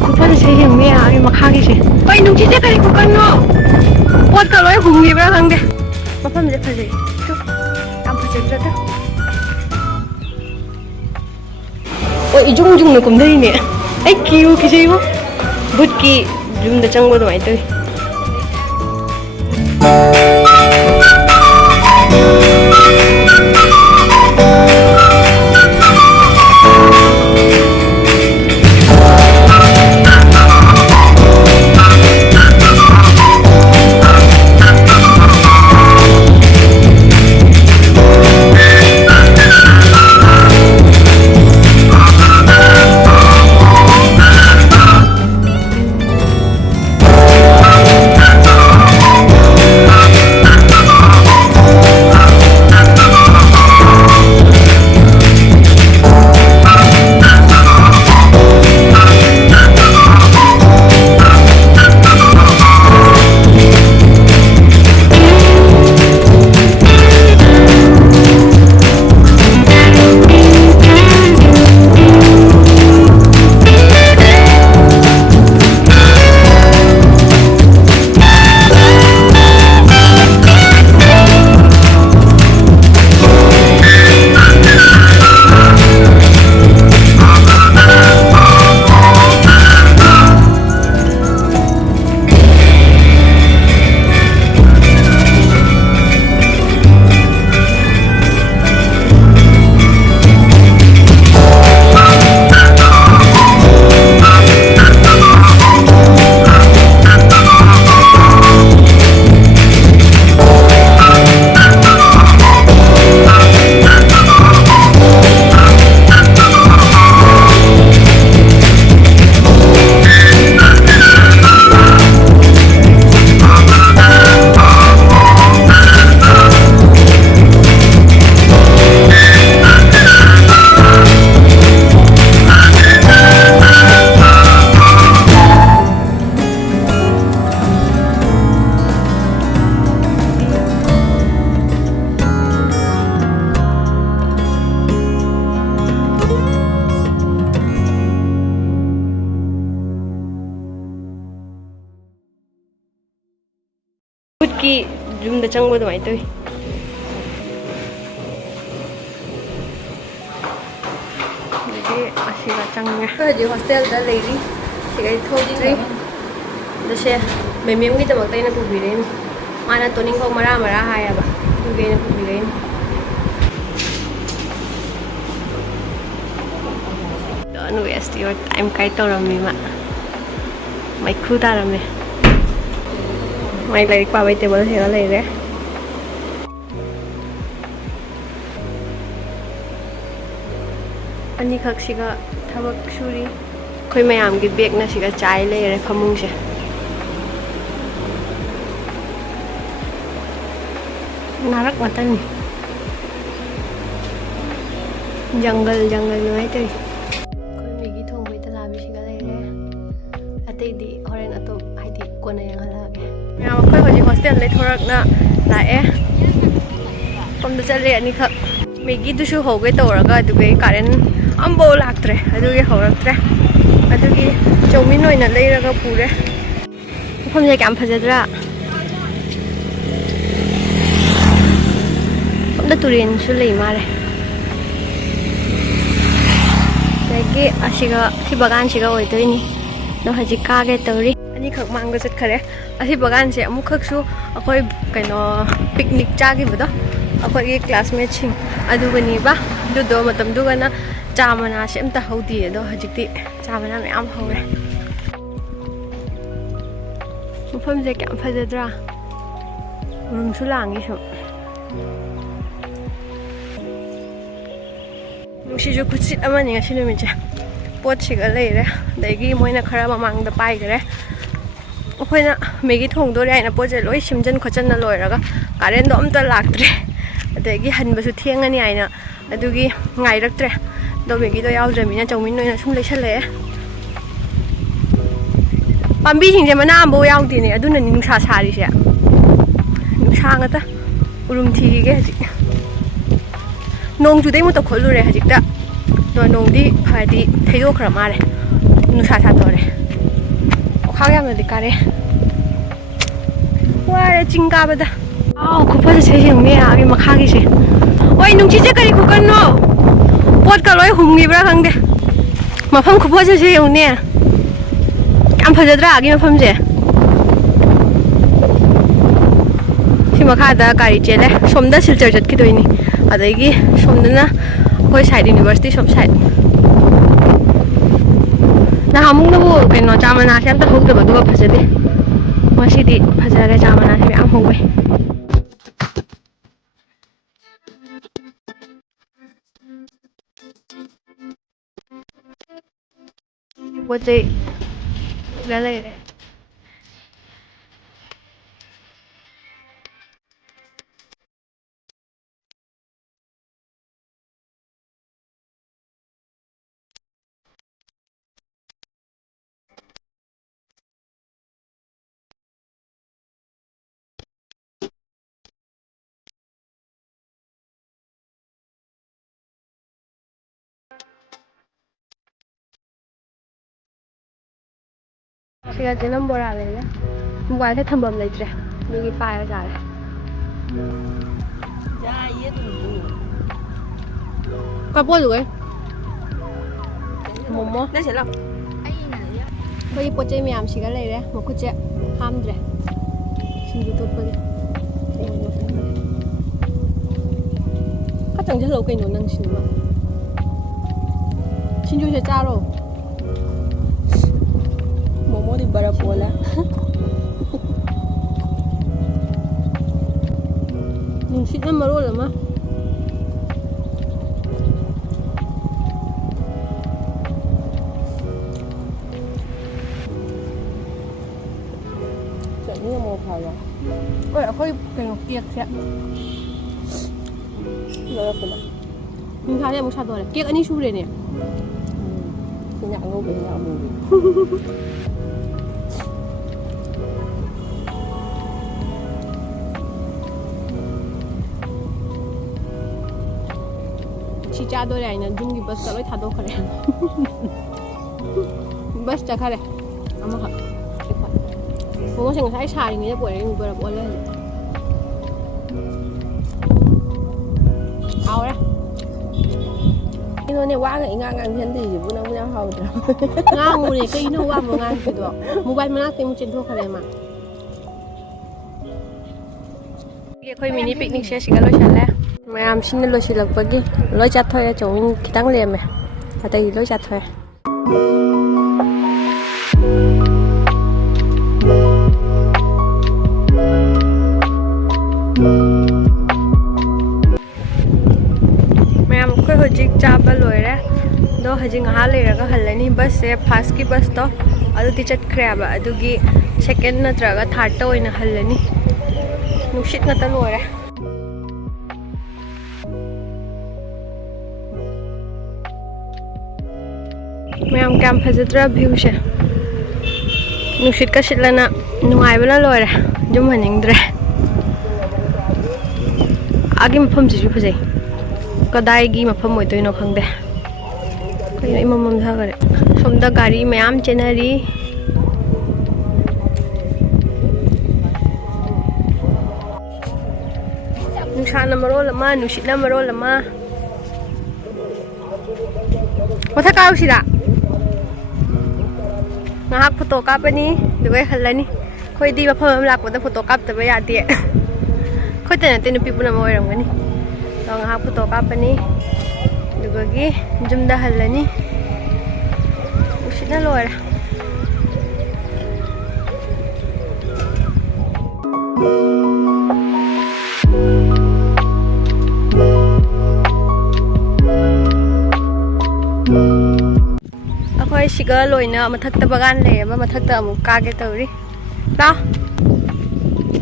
ꯈꯨꯐꯖꯁꯦ ꯌꯦꯡꯕ ꯌꯥꯔꯤ ꯃꯈꯥꯒꯤꯁꯦ. ꯍꯣꯏ ꯅꯨꯡꯁꯤꯠꯁꯦ ꯀꯔꯤ ꯈꯨꯀꯟꯅꯣ? ꯄꯣꯠꯀ ꯂꯣꯏ ꯍꯨꯝꯈꯤꯕ꯭ꯔꯥ ꯈꯪꯗꯦ. ꯃꯐꯝꯁꯦ ꯐꯖꯩ. ꯌꯥꯝ ꯐꯖꯗ꯭ꯔꯥ? ꯍꯣꯏ ꯏꯖꯨꯡ ꯖꯨꯡꯅ ꯀꯨꯝꯊꯔꯤꯅꯦ. ꯑꯩ ꯀꯤꯖꯩꯉꯣ. ꯕꯨꯠꯀꯤ ꯌꯨꯝꯗ ꯆꯪꯕ ꯑꯗꯨꯃꯥꯏꯅ ꯇꯧꯋꯤ. ꯕꯨꯠꯀꯤ ꯌꯨꯝꯗ ꯆꯪꯕ ꯑꯗꯨꯃꯥꯏꯅ ꯇꯧꯋꯤ. ꯑꯗꯒꯤ ꯑꯁꯤꯒ ꯆꯪꯉꯦ. ꯍꯧꯖꯤꯛ ꯍꯣꯁꯇꯦꯜꯗ ꯂꯩꯔꯤ. ꯁꯤꯒ ꯊꯣꯛꯇ꯭ꯔꯤ. ꯑꯗꯨꯁꯦ ꯃꯦꯃꯦꯝꯒꯤꯗꯃꯛꯇ ꯑꯩꯅ ꯄꯨꯕꯤꯔꯛꯏꯅꯤ. ꯃꯥꯅ ꯇꯣꯅꯤꯡꯈꯣꯛ ꯃꯔꯥ ꯍꯥꯏꯌꯦꯕ. ꯑꯗꯨꯒꯤ ꯑꯩꯅ ꯄꯨꯕꯤꯔꯛꯏꯅꯤ. ꯗꯣꯟ ꯋꯦꯁ ꯌꯣꯔ ꯇꯥꯏꯝ ꯀꯥꯏ ꯇꯧꯔꯝꯃꯤ ꯃꯥ. ꯃꯩꯈꯨ ꯇꯥꯔꯝꯃꯦ. ꯃꯥꯏ ꯂꯥꯏꯔꯤꯛ ꯄꯥꯕꯩ ꯇꯦꯕꯜ ꯍꯦꯛꯒ ꯂꯩꯔꯦ. ꯑꯅꯤꯈꯛꯁꯤꯒ ꯊꯕꯛ ꯁꯨꯔꯤ. ꯑꯩꯈꯣꯏ ꯃꯌꯥꯝꯒꯤ ꯕꯦꯛꯅ ꯁꯤꯒ ꯆꯥꯏ ꯂꯩꯔꯦ ꯐꯃꯨꯡꯁꯦ. ꯅꯥꯔꯛ ꯉꯥꯛꯇꯅꯤ. ꯖꯪꯒꯜ ꯅꯨꯡꯉꯥꯏ ꯇꯧꯔꯤ. ꯑꯩꯈꯣই ꯃꯦꯒꯤ ꯊꯣꯡꯕꯩ ꯇꯂꯥꯕꯤꯁꯤꯒ ꯂꯩꯔꯦ. ꯑꯇꯩꯗꯤ ꯍꯣꯔꯦꯟ ꯍꯥꯏꯗꯤ ꯀꯣꯟꯅ ꯌꯦꯡꯍꯜꯂꯛꯑꯒꯦ. ꯃꯌꯥꯝ ꯑꯩꯈꯣꯏ ꯍꯧꯖꯤꯛ ꯍꯣꯁꯇꯦꯜꯗꯩ ꯊꯣꯔꯛꯅ ꯂꯥꯛꯑꯦ. ꯁꯣꯝꯗ ꯆꯠꯂꯦ ꯑꯅꯤꯈꯛ. ꯃꯦꯒꯤꯗꯨꯁꯨ ꯍꯧꯒꯦ ꯇꯧꯔꯒ ꯑꯗꯨꯒ ꯀꯥꯔꯦꯟ ꯑꯝꯐꯥꯎ ꯂꯥꯛꯇ꯭ꯔꯦ. ꯑꯗꯨꯒꯤ ꯍꯧꯔꯛꯇ꯭ꯔꯦ. ꯑꯗꯨꯒꯤ ꯆꯧꯃꯤꯟ ꯑꯣꯏꯅ ꯂꯩꯔꯒ ꯄꯨꯔꯦ. ꯃꯐꯝꯁꯦ ꯀꯌꯥꯝ ꯐꯖꯗ꯭ꯔꯥ? ꯁꯣꯝꯗ ꯇꯨꯔꯦꯟꯁꯨ ꯂꯩ ꯃꯥꯜꯂꯦ. ꯑꯗꯒꯤ ꯁꯤ ꯕꯒꯥꯟꯁꯤꯒ ꯑꯣꯏꯗꯣꯏꯅꯤ. ꯑꯗꯣ ꯍꯧꯖꯤꯛ ꯀꯥꯒꯦ ꯇꯧꯔꯤ. ꯑꯅꯤꯈꯛ ꯃꯥꯡꯕ ꯆꯠꯈꯔꯦ. ꯑꯁꯤ ꯕꯒꯥꯟꯁꯦ ꯑꯃꯨꯛꯈꯛꯁꯨ ꯑꯩꯈꯣꯏ ꯀꯩꯅꯣ ꯄꯤꯛꯅꯤꯛ ꯆꯥꯈꯤꯕꯗꯣ ꯑꯩꯈꯣꯏꯒꯤ ꯀ꯭ꯂꯥꯁꯃꯦꯠꯁꯤꯡ ꯑꯗꯨꯒꯅꯦꯕ. ꯑꯗꯨꯗꯣ ꯃꯇꯝꯗꯨꯒꯅ ꯆꯥ ꯃꯅꯥꯁꯦ ꯑꯝꯇ ꯍꯧꯗꯦ. ꯑꯗꯣ ꯍꯧꯖꯤꯛꯇꯤ ꯆꯥ ꯃꯅꯥ ꯃꯌꯥꯝ ꯍꯧꯔꯦ. ꯃꯐꯝꯁꯦ ꯀꯌꯥꯝ ꯐꯖꯗ꯭ꯔꯥ? ꯎꯔꯨꯝꯁꯨ ꯂꯥꯡꯉꯤ ꯁꯨꯝ. ꯅꯨꯡꯁꯤꯁꯨ ꯈꯨꯠꯁꯤꯠ ꯑꯃꯅꯤ ꯉꯁꯤ ꯅꯨꯃꯤꯠꯁꯦ. ꯄꯣꯠꯁꯤꯒ ꯂꯩꯔꯦ. ꯑꯗꯒꯤ ꯃꯣꯏꯅ ꯈꯔ ꯃꯃꯥꯡꯗ ꯄꯥꯏꯈꯔꯦ. ꯑꯩꯈꯣꯏꯅ ꯃꯦꯒꯤ ꯊꯣꯡꯗꯣꯔꯦ ꯍꯥꯏꯅ ꯄꯣꯠꯁꯦ ꯂꯣꯏ ꯁꯦꯝꯖꯤꯟ ꯈꯣꯠꯆꯟꯅ ꯂꯣꯏꯔꯒ ꯀꯥꯔꯦꯟꯗꯣ ꯑꯝꯇ ꯂꯥꯛꯇ꯭ꯔꯦ. ꯑꯗꯒꯤ ꯍꯟꯕꯁꯨ ꯊꯦꯡꯉꯅꯤ ꯍꯥꯏꯅ ꯑꯗꯨꯒꯤ ꯉꯥꯏꯔꯛꯇ꯭ꯔꯦ. ꯑꯗꯣ ꯃꯦꯒꯤꯗꯣ ꯌꯥꯎꯗ꯭ꯔꯕꯅꯤꯅ ꯆꯧꯃꯤꯟ ꯑꯣꯏꯅ ꯁꯨꯝ ꯂꯩꯁꯜꯂꯛꯑꯦ. ꯄꯥꯝꯕꯤꯁꯤꯡꯁꯦ ꯃꯅꯥ ꯑꯃꯐꯥꯎ ꯌꯥꯎꯗꯦꯅꯦ. ꯑꯗꯨꯅꯅꯤ ꯅꯨꯡꯁꯥ ꯁꯥꯔꯤꯁꯦ. ꯅꯨꯡꯁꯥ ꯉꯥꯛꯇ. ꯎꯔꯨꯝ ꯊꯤꯈꯤꯒꯦ ꯍꯧꯖꯤꯛ. ꯅꯣꯡ ꯆꯨꯗꯩ ꯑꯃꯨꯛ ꯇꯧꯈꯠꯂꯨꯔꯦ ꯍꯧꯖꯤꯛꯇ. ꯑꯗꯣ ꯅꯣꯡꯗꯤ ꯐꯗꯤ ꯊꯩꯗꯣꯛꯈ꯭ꯔ ꯃꯥꯜꯂꯦ. nusa satore khag yamna dikare ware chingka bada aw khopa se yengme agi makha gi se oi nungchi je kari kukan no pot ka loi humgi bra khangde mafam khopa se yengne am phajadra agi mafam je si makha da kari chele somda silchar jat ki doini adagi somdana koi side university som side na hamung na bu keno chamana se am ta thok de ba du phajade masi di phajare chamana se am howe bote la le siga jenam bora le mobile the thambam leitre mi gi pa ya ja le ja ye tu ka po du ai momo na se la ai na ya koi po che mi am siga le re mo ku che ham dre sin du tot pa ka chang je lo kai no nang sin ma sin ju se cha ro momo di barapola nungsit na marol ama chani mo phaya oi akhoi keno kiek se lo pala min khale mo sa dore kiek ani su re ne nya ngo be nya mo cha do lai na jum gi bus ka loi tha do khare bus cha khare ama kha ko sing sai sai ni bo ni bo bo le ao ra ino ne wa ga ngang ngang hen ti bu na bu na hau tra ngang mu ne kai no wa mo ngang ki do mobile ma na te mu chen tho khare ma ye khoi mini picnic se siga lo chale mayam sin lo silak bagi lo chat thoy chong kitang lem atai lo chat thoy mayam khoi hojik chapa loire do hajing ha lera ga halani bus se fast ki bus to adu ti chat khre ba adugi second na traga third to oina halani nushit na ta loire mayam kam phajadra view se nushit ka sitlana nungai bana loire jum haningdre agi mafam ji phajai kadai gi mafam oi toino khangde kai imam tha gare somda gari mayam chenari nusha na marol ma nushit na marol ma watha ka usida ngahak photo kapani dubai halani khoi di ba pham lak da photo kap ta ba ya de khoi ta te nupi puna mo ram gani to ngahak photo kapani dugagi jumda halani usina lora akhoi siga loina mathak ta bagan le ba mathak ta amu ka ge tawri ta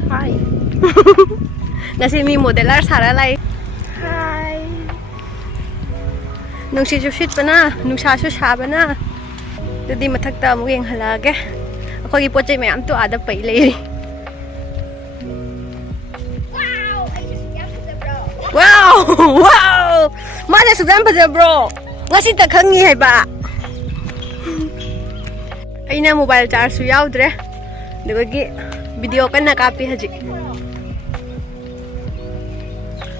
hi nasi mi modelar sara lai hi nungsi ju sit bana nungsa su sa bana dudi mathak ta amu yeng halage akhoi gi pochai mayam to ada pai le wow wow mana sudan pa bro ngasi ta khangi hai ba ꯑꯩꯅ mobile ꯆꯥꯔꯖꯁꯨ ꯌꯥꯎꯗ꯭ꯔꯦ ꯑꯗꯨꯒꯤ video ꯀꯟꯅ ꯀꯥꯞꯄꯤ ꯍꯧꯖꯤꯛ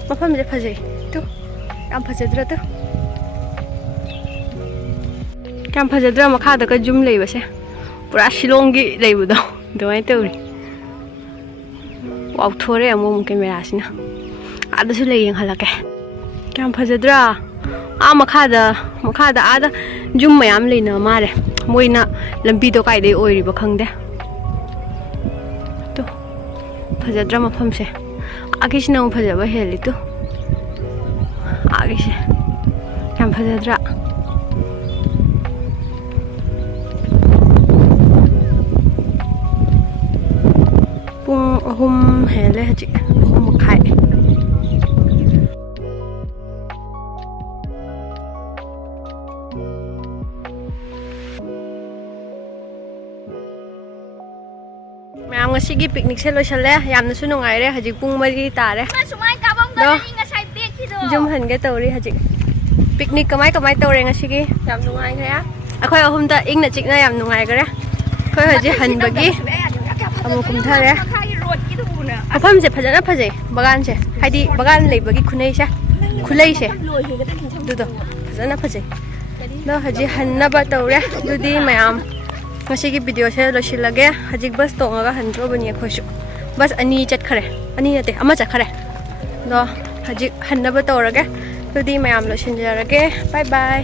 ꯃꯐꯝꯁꯦ ꯐꯖꯩ two ꯌꯥꯝ ꯐꯖꯗ꯭ꯔꯥ two ꯌꯥꯝ ꯐꯖꯗ꯭ꯔꯥ ꯃꯈꯥꯗꯒ ꯖꯨꯝ ꯂꯩꯕꯁꯦ ꯄꯨꯔꯥ ꯁꯤꯂꯣꯡꯒꯤ ꯂꯩꯕꯗꯣ ꯑꯗꯨꯃꯥꯏꯅ ꯇꯧꯔꯤ ꯋꯥꯎꯊꯣꯔꯦ ꯑꯃꯨꯛ ꯀꯦꯃꯦꯔꯥꯁꯤꯅ ꯑꯥꯗꯁꯨ ꯂꯩ ꯌꯦꯡꯍꯜꯂꯛꯀꯦ ꯀꯌꯥꯝ ꯐꯖꯗ꯭ꯔꯥ ꯃꯈꯥꯗ ꯑꯥꯗ ꯖꯨꯝ ꯃꯌꯥꯝ ꯂꯩꯅ ꯃꯥꯜꯂꯦ ꯃꯣꯏꯅ ꯂꯝꯕꯤꯗꯣ ꯀꯥꯏꯗꯩ ꯑꯣꯏꯔꯤꯕ ꯈꯪꯗꯦ ꯇꯨ ꯐꯖꯗ꯭ꯔꯥ ꯃꯐꯝꯁꯦ ꯑꯥꯒꯤꯁꯤꯅ ꯑꯃꯨꯛ ꯐꯖꯕ ꯍꯦꯜꯂꯤ ꯇꯨ ꯑꯥꯒꯤꯁꯦ ꯌꯥꯝ ꯐꯖꯗ꯭ꯔꯥ ꯄꯨꯡ 3 ꯍꯦꯜꯂꯦ ꯍꯧꯖꯤꯛ 3:30 ꯃꯌꯥꯝ ꯉꯁꯤꯒꯤ ꯄꯤꯛꯅꯤꯛꯁꯦ ꯂꯣꯏꯁꯜꯂꯦ ꯌꯥꯝꯅꯁꯨ ꯅꯨꯡꯉꯥꯏꯔꯦ ꯍꯧꯖꯤꯛ ꯄꯨꯡ 4 ꯇꯥꯔꯦ ꯖꯨꯝ ꯍꯟꯒꯦ ꯇꯧꯔꯤ ꯍꯧꯖꯤꯛ ꯄꯤꯛꯅꯤꯛ ꯀꯃꯥꯏ ꯇꯧꯔꯦ ꯉꯁꯤꯒꯤ ꯌꯥꯝ ꯅꯨꯡꯉꯥꯏꯈ꯭ꯔꯦ ꯑꯩꯈꯣꯏ ꯑꯍꯨꯝꯗ ꯏꯪꯅ ꯆꯤꯛꯅ ꯌꯥꯝ ꯅꯨꯡꯉꯥꯏꯈ꯭ꯔꯦ ꯑꯩꯈꯣꯏ ꯍꯧꯖꯤꯛ ꯍꯟꯕꯒꯤ ꯑꯃꯨꯛ ꯀꯨꯝꯊꯔꯦ ꯃꯐꯝꯁꯦ ꯐꯖꯅ ꯐꯖꯩ ꯕꯒꯥꯟꯁꯦ ꯍꯥꯏꯗꯤ ꯕꯒꯥꯟ ꯂꯩꯕꯒꯤ ꯈꯨꯂꯩꯁꯦ ꯑꯗꯨꯗꯣ ꯐꯖꯅ ꯐꯖꯩ ꯑꯗꯣ ꯍꯧꯖꯤꯛ ꯍꯟꯅꯕ ꯇꯧꯔꯦ ꯑꯗꯨꯗꯤ ꯃꯌꯥꯝ ꯉꯁꯤꯒꯤ ꯚꯤꯗꯤꯑꯣꯁꯦ ꯂꯣꯏꯁꯤꯜꯂꯒꯦ ꯍꯧꯖꯤꯛ ꯕꯁ ꯇꯣꯡꯉꯒ ꯍꯟꯗ꯭ꯔꯣꯕꯅꯤ ꯑꯩꯈꯣꯏꯁꯨ ꯕꯁ 2 ꯆꯠꯈ꯭ꯔꯦ 2 ꯅꯠꯇꯦ 1 ꯆꯠꯈ꯭ꯔꯦ ꯑꯗꯣ ꯍꯧꯖꯤꯛ ꯍꯟꯅꯕ ꯇꯧꯔꯒꯦ ꯑꯗꯨꯗꯤ ꯃꯌꯥꯝ ꯂꯣꯏꯁꯤꯟꯖꯔꯒꯦ ꯕꯥꯏ ꯕꯥꯏ